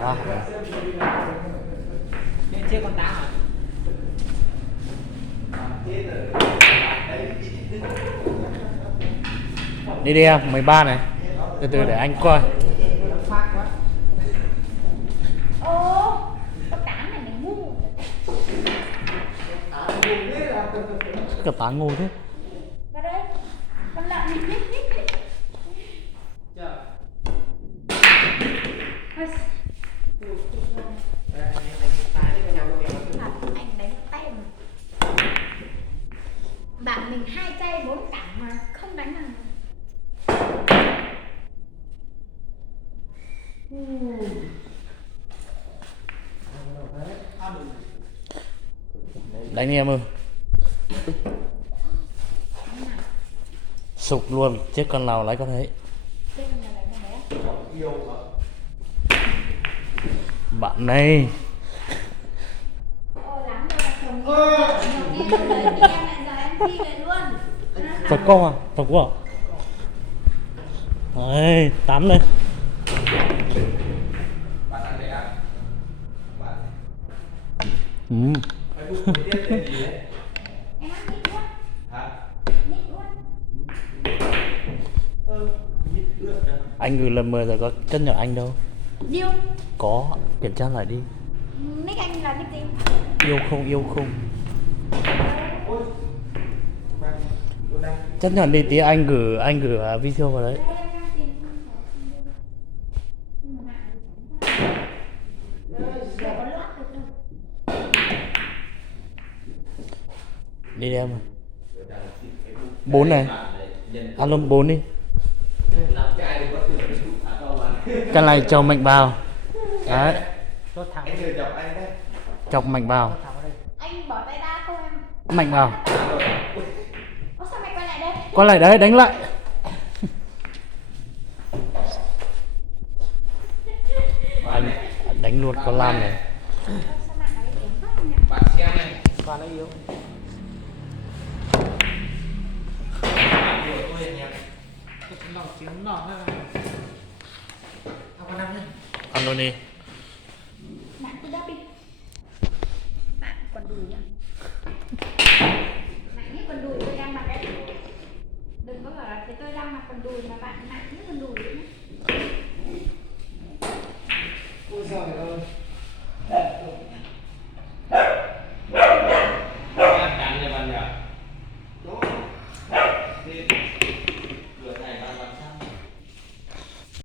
Đó. Chưa con đá hả? Đi đi em, 13 này. Từ từ để anh coi. Phát quá. Ô, con cá này mình ngu. Cả tá ngu thế. Vào đây, con lợn này. Thôi. Anh đánh tay mà. Bạn mình 2 tay 4 cẳng mà không đánh bằng. Đánh đi em ơi. Sụp luôn, chết con nào lấy con ấy. Bạn này. Ôi lắm rồi là chồng nhiều kia lấy thì em lại giờ em thi lại luôn. Thật con à? Thật quá à? Đấy, 8 đây. Bạn ăn để ăn. Bạn. Ừ. Facebook mới tiếp tên gì đấy? Em ăn nít luôn. Hả? Nít luôn. Mít ướt à? Anh gửi lần 10 rồi có chấp nhận anh đâu. Điêu. Có, kiểm tra lại đi. Nick anh là nick gì? Yêu không, yêu không. Ôi. Bạn. Luôn đây. Chấp nhận đi tí anh gửi video vào đấy. Đây, em đang tìm không có. Nhưng mà mạng thì chẳng có loát được đâu. Đi đi em. 4 này. Ăn luôn 4 đi. Cái này cho mạnh vào. Đấy, Chốt thẳng. Anh người chọc anh đấy. chọc mạnh vào. Thẳng vào đây. Anh bỏ tay ra không em? Mạnh vào. Ủa sao mày quay lại đây? Con lại đấy, đánh lại. Anh đánh luôn con Lam này. Sao mạng lại điểm quá nhỉ? Bạn xem này. Và nó yếu. Của tôi anh em. Cái lòng chiếm nọ nữa này. Con ăn đi. Ăn luôn đi. Bạn cứ đắp đi. Bạn còn đùi nhá. Bạn nhét quần đùi tôi đang mặc đấy. Đừng có bảo là thấy tôi đang mặc quần đùi mà bạn nặng nhé.